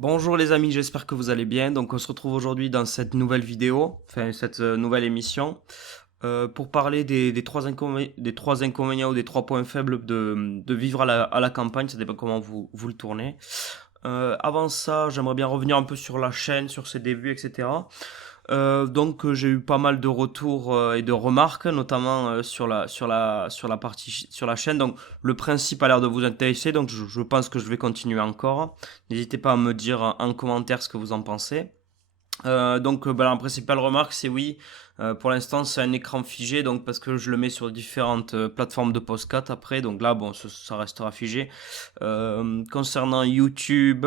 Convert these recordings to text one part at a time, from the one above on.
Bonjour les amis, j'espère que vous allez bien. Donc on se retrouve aujourd'hui dans cette nouvelle vidéo, enfin cette nouvelle émission, pour parler des trois inconvénients ou des trois points faibles de vivre à la campagne, ça dépend comment vous le tournez. Avant ça, j'aimerais bien revenir un peu sur la chaîne, sur ses débuts, etc. J'ai eu pas mal de retours et de remarques, notamment sur la partie sur la chaîne. Donc le principe a l'air de vous intéresser, donc je pense que je vais continuer encore. N'hésitez pas à me dire en commentaire ce que vous en pensez. La principale remarque, c'est oui. Pour l'instant, c'est un écran figé, donc parce que je le mets sur différentes plateformes de podcast après. Donc là, bon, ça restera figé. Concernant YouTube,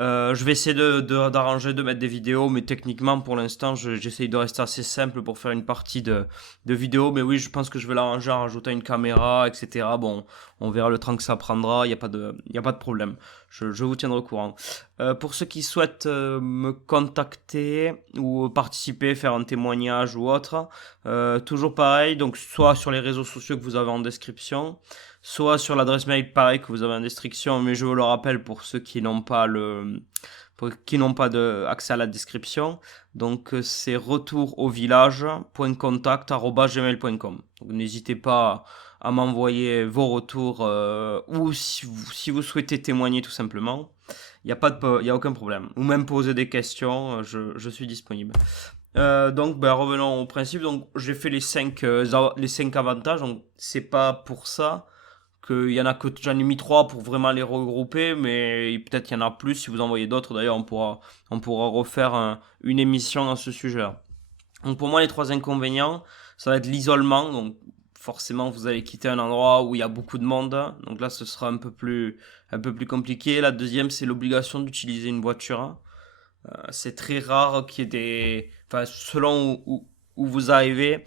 je vais essayer d'arranger, de mettre des vidéos, mais techniquement, pour l'instant, j'essaye de rester assez simple pour faire une partie de vidéo. Mais oui, je pense que je vais l'arranger en rajoutant une caméra, etc. Bon, on verra le temps que ça prendra, il y a pas de problème. Je vous tiendrai au courant. Pour ceux qui souhaitent me contacter ou participer, faire un témoignage ou autre, toujours pareil, donc soit sur les réseaux sociaux que vous avez en description, soit sur l'adresse mail pareil que vous avez en description, mais je vous le rappelle pour ceux qui n'ont pas accès à la description. Donc c'est retoursauxvillage.contact@gmail.com. Donc n'hésitez pas à m'envoyer vos retours ou si vous souhaitez témoigner tout simplement. Il y a aucun problème. Ou même poser des questions, je suis disponible. Revenons au principe. Donc, j'ai fait les cinq avantages. Donc, c'est pas pour ça qu'il y en a que j'en ai mis trois pour vraiment les regrouper, mais peut-être qu'il y en a plus. Si vous en voyez d'autres, d'ailleurs, on pourra refaire une émission à ce sujet-là. Donc, pour moi, les trois inconvénients, ça va être l'isolement. Donc, forcément, vous allez quitter un endroit où il y a beaucoup de monde. Donc là, ce sera un peu plus compliqué. La deuxième, c'est l'obligation d'utiliser une voiture. C'est très rare qu'il y ait Enfin, selon où vous arrivez,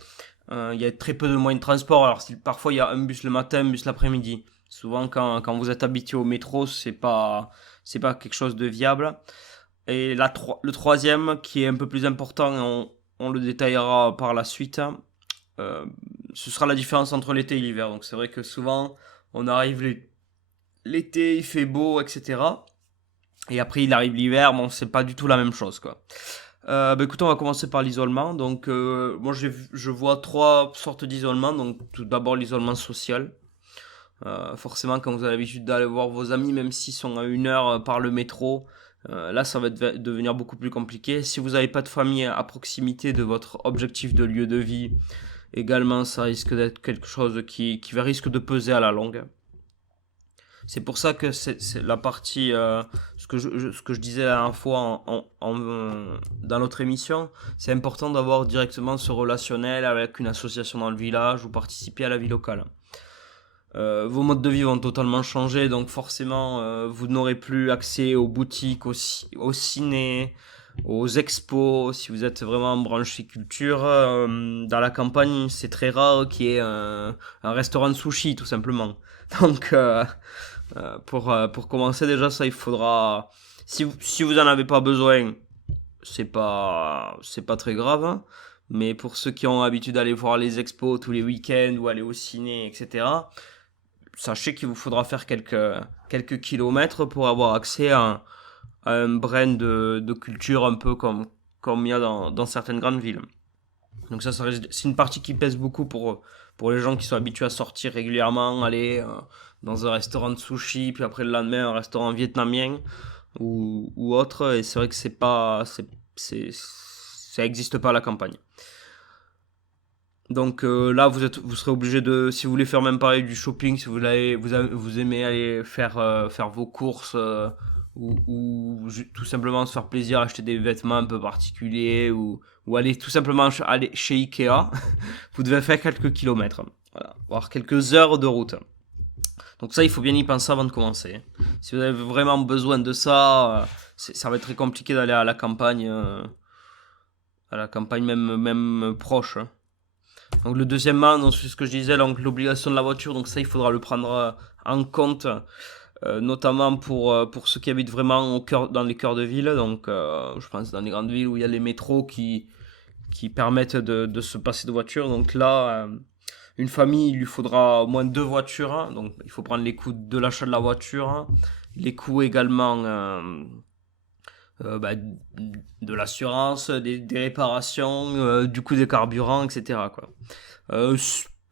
il y a très peu de moyens de transport. Alors, parfois, il y a un bus le matin, un bus l'après-midi. Souvent, quand vous êtes habitué au métro, c'est pas quelque chose de viable. Et le troisième, qui est un peu plus important, on le détaillera par la suite, euh, ce sera la différence entre l'été et l'hiver. Donc, c'est vrai que souvent, on arrive l'été, il fait beau, etc. Et après, il arrive l'hiver, bon, c'est pas du tout la même chose, quoi. Écoutez, on va commencer par l'isolement. Donc, moi, je vois trois sortes d'isolement. Donc, tout d'abord, l'isolement social. Forcément, quand vous avez l'habitude d'aller voir vos amis, même s'ils sont à une heure par le métro, là, ça va devenir beaucoup plus compliqué. Si vous n'avez pas de famille à proximité de votre objectif de lieu de vie, également, ça risque d'être quelque chose qui risque de peser à la longue. C'est pour ça que c'est la partie, ce que je disais la dernière fois dans notre émission, c'est important d'avoir directement ce relationnel avec une association dans le village ou participer à la vie locale. Vos modes de vie vont totalement changer, donc forcément, vous n'aurez plus accès aux boutiques, au ciné, aux expos. Si vous êtes vraiment branché culture, dans la campagne, c'est très rare qu'il y ait un restaurant de sushi, tout simplement. Donc, pour commencer déjà, ça, il faudra... Si vous en avez pas besoin, c'est pas très grave, hein. Mais pour ceux qui ont l'habitude d'aller voir les expos tous les week-ends ou aller au ciné, etc., sachez qu'il vous faudra faire quelques kilomètres pour avoir accès à un brin de culture un peu comme il y a dans certaines grandes villes. Donc c'est une partie qui pèse beaucoup pour les gens qui sont habitués à sortir régulièrement, aller dans un restaurant de sushi, puis après le lendemain un restaurant vietnamien ou autre. Et c'est vrai que ça n'existe pas à la campagne. Donc là, vous serez obligé si vous voulez faire même pareil du shopping, si vous aimez aller faire vos courses tout simplement se faire plaisir, acheter des vêtements un peu particuliers ou aller tout simplement aller chez Ikea, vous devez faire quelques kilomètres, voilà, voire quelques heures de route. Donc ça, il faut bien y penser avant de commencer. Si vous avez vraiment besoin de ça, ça va être très compliqué d'aller à la campagne même proche, hein. Donc le deuxièmement, donc c'est ce que je disais, donc l'obligation de la voiture, donc ça il faudra le prendre en compte, notamment pour ceux qui habitent vraiment dans les cœurs de ville, donc je pense dans les grandes villes où il y a les métros qui permettent de se passer de voiture. Donc là, une famille, il lui faudra au moins deux voitures, hein. Donc il faut prendre les coûts de l'achat de la voiture, hein. Les coûts également bah, de l'assurance, des réparations, du coût des carburants, etc., quoi.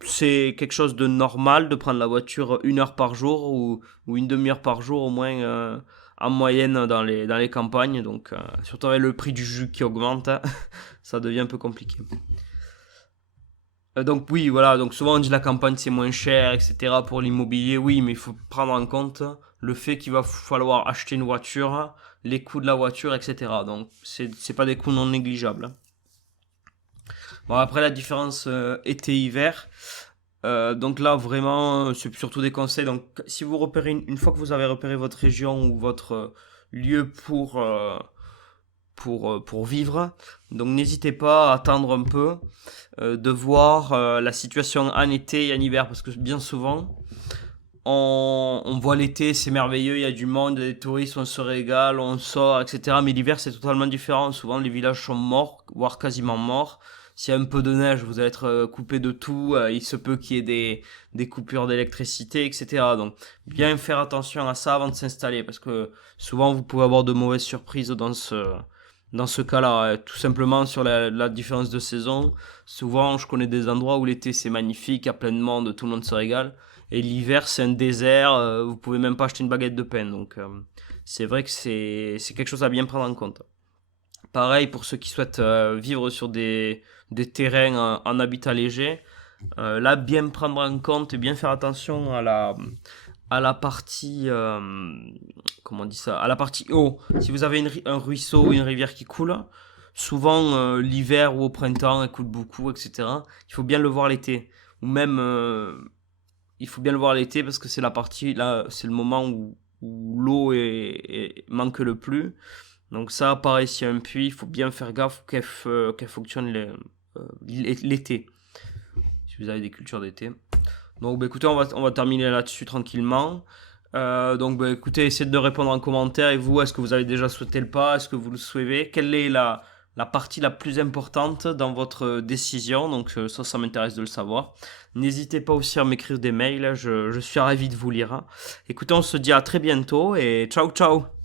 C'est quelque chose de normal de prendre la voiture 1 heure par jour ou une demi-heure par jour au moins en moyenne dans les campagnes. Donc, surtout avec le prix du jus qui augmente, hein, ça devient un peu compliqué. Donc oui, voilà, donc souvent on dit la campagne c'est moins cher, etc. pour l'immobilier, oui, mais il faut prendre en compte le fait qu'il va falloir acheter une voiture, les coûts de la voiture, etc. Donc c'est pas des coûts non négligeables. Bon, après la différence été-hiver, donc là vraiment c'est surtout des conseils. Donc si vous repérez, une fois que vous avez repéré votre région ou votre lieu pour vivre, donc n'hésitez pas à attendre un peu de voir la situation en été et en hiver, parce que bien souvent, on voit l'été, c'est merveilleux, il y a du monde, il y a des touristes, on se régale, on sort, etc. Mais l'hiver, c'est totalement différent. Souvent, les villages sont morts, voire quasiment morts. S'il y a un peu de neige, vous allez être coupé de tout. Il se peut qu'il y ait des coupures d'électricité, etc. Donc, bien faire attention à ça avant de s'installer, parce que souvent, vous pouvez avoir de mauvaises surprises dans ce cas-là. Tout simplement sur la différence de saison. Souvent, je connais des endroits où l'été, c'est magnifique, il y a plein de monde, tout le monde se régale. Et l'hiver, c'est un désert, vous pouvez même pas acheter une baguette de pain. Donc, c'est vrai que c'est quelque chose à bien prendre en compte. Pareil pour ceux qui souhaitent vivre sur des terrains en habitat léger. Là, bien prendre en compte et bien faire attention à la partie, comment on dit ça, à la partie eau. Si vous avez un ruisseau ou une rivière qui coule, souvent l'hiver ou au printemps, elle coule beaucoup, etc. Il faut bien le voir l'été. Ou même il faut bien le voir l'été parce que c'est la partie, là, c'est le moment où l'eau manque le plus. Donc ça, pareil, s'il y a un puits, il faut bien faire gaffe qu'elle fonctionne l'été, si vous avez des cultures d'été. Donc bah, écoutez, on va terminer là-dessus tranquillement. Donc bah, écoutez, essayez de répondre en commentaire. Et vous, est-ce que vous avez déjà souhaité le pas? Est-ce que vous le souhaitez? Quelle est la partie la plus importante dans votre décision? Donc ça m'intéresse de le savoir. N'hésitez pas aussi à m'écrire des mails, je suis ravi de vous lire. Écoutez, on se dit à très bientôt et ciao ciao!